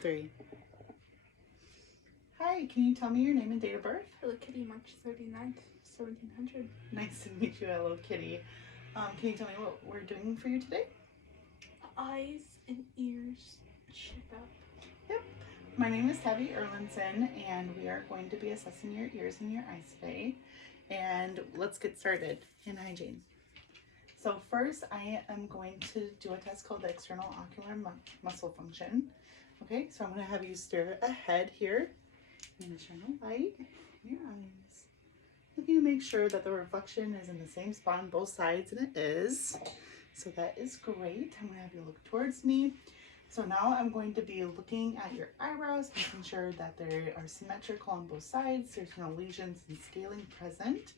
3. Hi, can you tell me your name and date of birth? Hello Kitty, March 39th, 1700. Nice to meet you, Hello Kitty. Can you tell me what we're doing for you today? Eyes and ears checkup. Yep. My name is Tabby Erlinson, and we are going to be assessing your ears and your eyes today. And let's get started in hygiene. So first, I am going to do a test called the external ocular muscle function. Okay, so I'm going to have you stare ahead here. I'm going to shine a light in your eyes. Looking to make sure that the reflection is in the same spot on both sides, and it is. So that is great. I'm going to have you look towards me. So now I'm going to be looking at your eyebrows, making sure that they are symmetrical on both sides. There's no lesions and scaling present.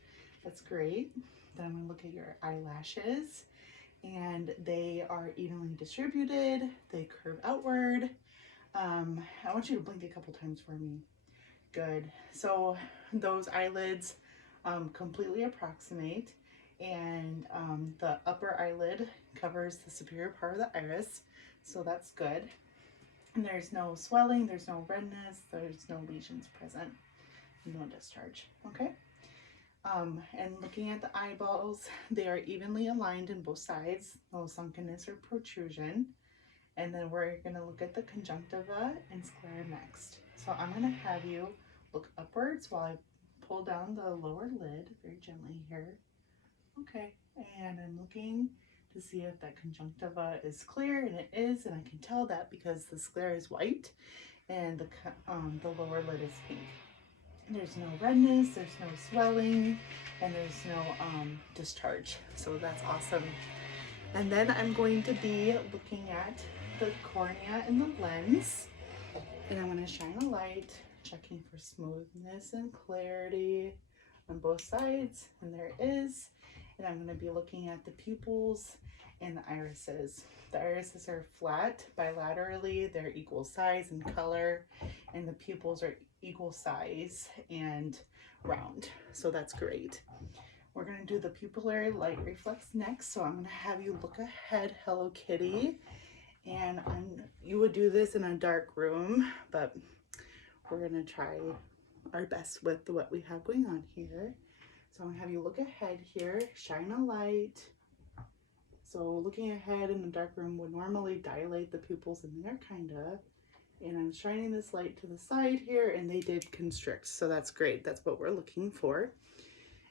That's great. Then I'm going to look at your eyelashes, and they are evenly distributed. They curve outward. I want you to blink a couple times for me. Good. So those eyelids completely approximate, and the upper eyelid covers the superior part of the iris, so that's good. And there's no swelling, there's no redness, there's no lesions present, no discharge. Okay. And looking at the eyeballs, they are evenly aligned in both sides, no sunkenness or protrusion. And then we're going to look at the conjunctiva and sclera next. So I'm going to have you look upwards while I pull down the lower lid very gently here. Okay, and I'm looking to see if that conjunctiva is clear, and it is, and I can tell that because the sclera is white and the lower lid is pink. There's no redness, there's no swelling, and there's no discharge. So that's awesome. And then I'm going to be looking at the cornea and the lens, and I'm going to shine a light, checking for smoothness and clarity on both sides, and there it is. And I'm going to be looking at the pupils and the irises. The irises are flat bilaterally, they're equal size and color, and the pupils are equal size and round, so that's great. We're going to do the pupillary light reflex next, so I'm going to have you look ahead, Hello Kitty, and you would do this in a dark room, but we're going to try our best with what we have going on here. So I'm going to have you look ahead here, shine a light. So looking ahead in the dark room would normally dilate the pupils, and they're kind of. And I'm shining this light to the side here, and they did constrict, so that's great. That's what we're looking for.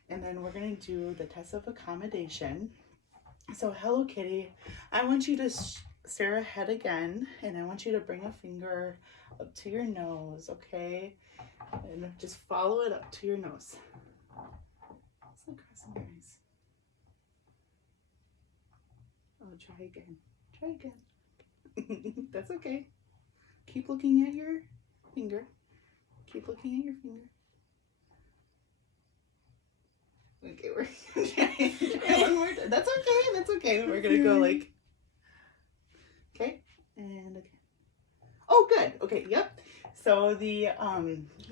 And then we're going to do the test of accommodation. So Hello Kitty, I want you to stare ahead again, and I want you to bring a finger up to your nose, okay? And just follow it up to your nose. It's like crossing your eyes. Oh, try again. Try again. That's okay. Keep looking at your finger. Keep looking at your finger. Okay, we're gonna try one more time. That's okay, that's okay. We're gonna go like, okay, and okay. Oh, good. Okay, yep. So the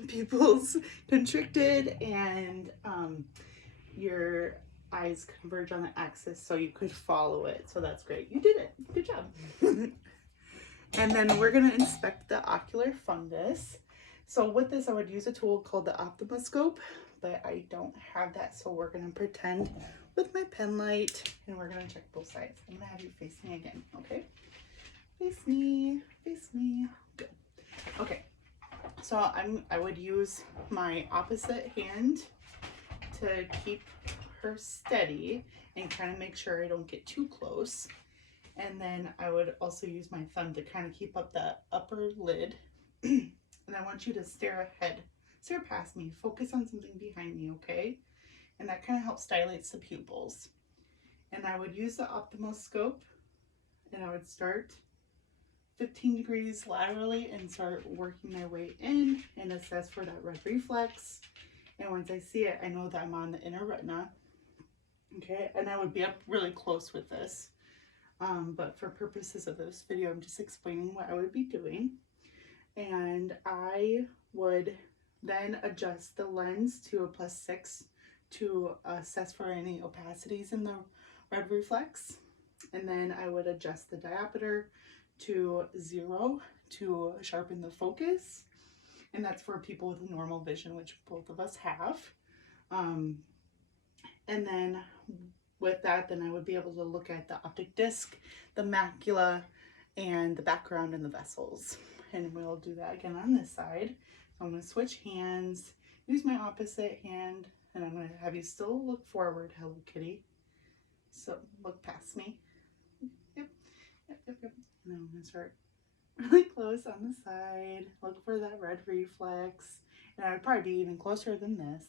pupils constricted, and your eyes converge on the axis, so you could follow it. So that's great. You did it. Good job. And then we're gonna inspect the ocular fundus. So with this, I would use a tool called the ophthalmoscope, but I don't have that, so we're gonna pretend with my pen light, and we're gonna check both sides. I'm gonna have you face me again, okay? Face me, good. Okay, so I would use my opposite hand to keep her steady and kind of make sure I don't get too close. And then I would also use my thumb to kind of keep up the upper lid. And I want you to stare ahead, stare past me, focus on something behind me, okay? And that kind of helps dilate the pupils. And I would use the ophthalmoscope, and I would start 15 degrees laterally and start working my way in and assess for that red reflex. And once I see it, I know that I'm on the inner retina, okay? And I would be up really close with this. But for purposes of this video, I'm just explaining what I would be doing. And I would then adjust the lens to a +6 to assess for any opacities in the red reflex. And then I would adjust the diopter to 0 to sharpen the focus. And that's for people with normal vision, which both of us have. And then with that, then I would be able to look at the optic disc, the macula, and the background and the vessels. And we'll do that again on this side. So I'm going to switch hands, use my opposite hand, and I'm going to have you still look forward. Hello, kitty. So look past me. Yep. And I'm going to start really close on the side. Look for that red reflex. And I would probably be even closer than this.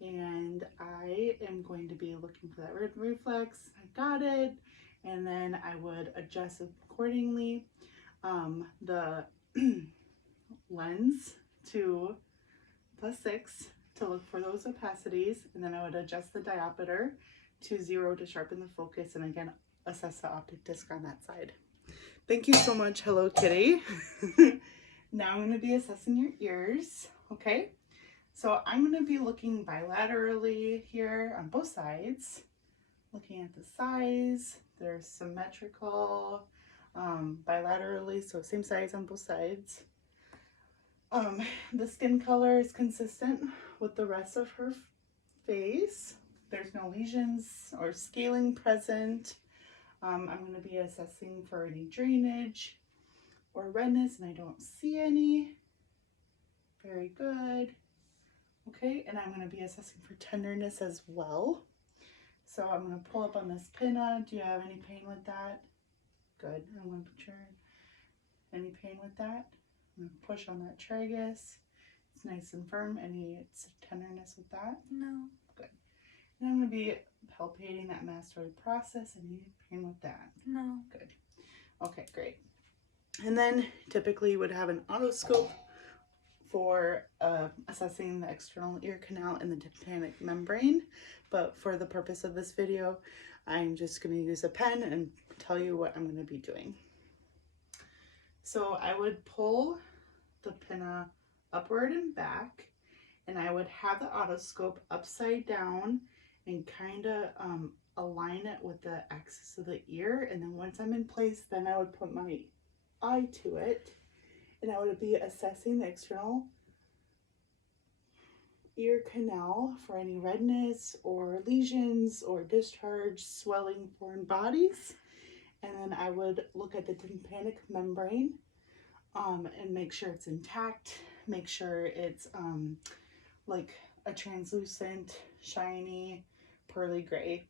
And I am going to be looking for that red reflex. I got it. And then I would adjust accordingly the lens to +6 to look for those opacities. And then I would adjust the diopter to 0 to sharpen the focus. And again, assess the optic disc on that side. Thank you so much, Hello Kitty. Now I'm going to be assessing your ears, okay? So I'm going to be looking bilaterally here on both sides, looking at the size. They're symmetrical bilaterally, so same size on both sides. The skin color is consistent with the rest of her face. There's no lesions or scaling present. I'm going to be assessing for any drainage or redness, and I don't see any. Very good. Okay, and I'm going to be assessing for tenderness as well. So I'm going to pull up on this pinna. Do you have any pain with that? Good. I'm going to put your, any pain with that? I'm going to push on that tragus. It's nice and firm. Any tenderness with that? No. Good. And I'm going to be palpating that mastoid process. Any pain with that? No. Good. Okay, great. And then typically you would have an otoscope for assessing the external ear canal and the tympanic membrane. But for the purpose of this video, I'm just going to use a pen and tell you what I'm going to be doing. So I would pull the pinna upward and back, and I would have the otoscope upside down and kind of align it with the axis of the ear. And then once I'm in place, then I would put my eye to it, and I would be assessing the external ear canal for any redness or lesions or discharge, swelling, foreign bodies. And then I would look at the tympanic membrane and make sure it's intact, make sure it's like a translucent, shiny, pearly gray,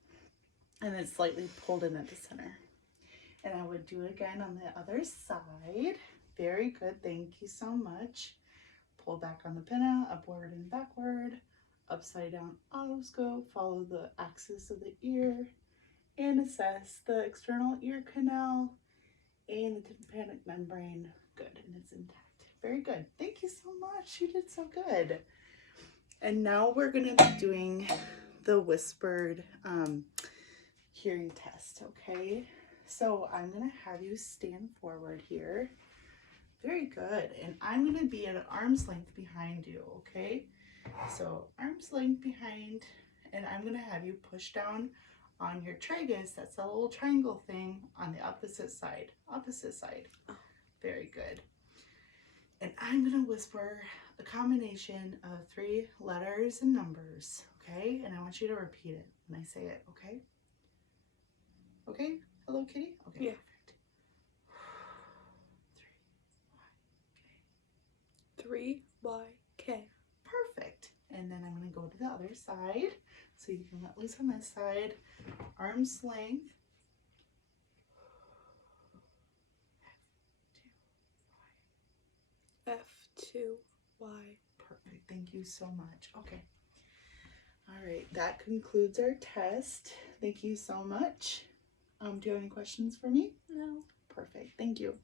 and it's slightly pulled in at the center. And I would do it again on the other side. Very good, thank you so much. Pull back on the pinna, upward and backward, upside down otoscope, follow the axis of the ear, and assess the external ear canal and the tympanic membrane. Good, and it's intact. Very good. Thank you so much. You did so good. And now we're going to be doing the whispered hearing test, okay? So I'm going to have you stand forward here. Very good. And I'm going to be at an arm's length behind you, okay? So arm's length behind, and I'm going to have you push down on your tragus. That's a little triangle thing on the opposite side. Opposite side. Very good. And I'm going to whisper a combination of 3 letters and numbers, okay? And I want you to repeat it when I say it, okay? Okay? Hello, kitty? Okay, Yeah. Perfect. 3YK. Perfect. And then I'm going to go to the other side. So you can let loose on this side. Arm's length. F2Y. Perfect. Thank you so much. Okay. All right. That concludes our test. Thank you so much. Do you have any questions for me? No. Perfect. Thank you.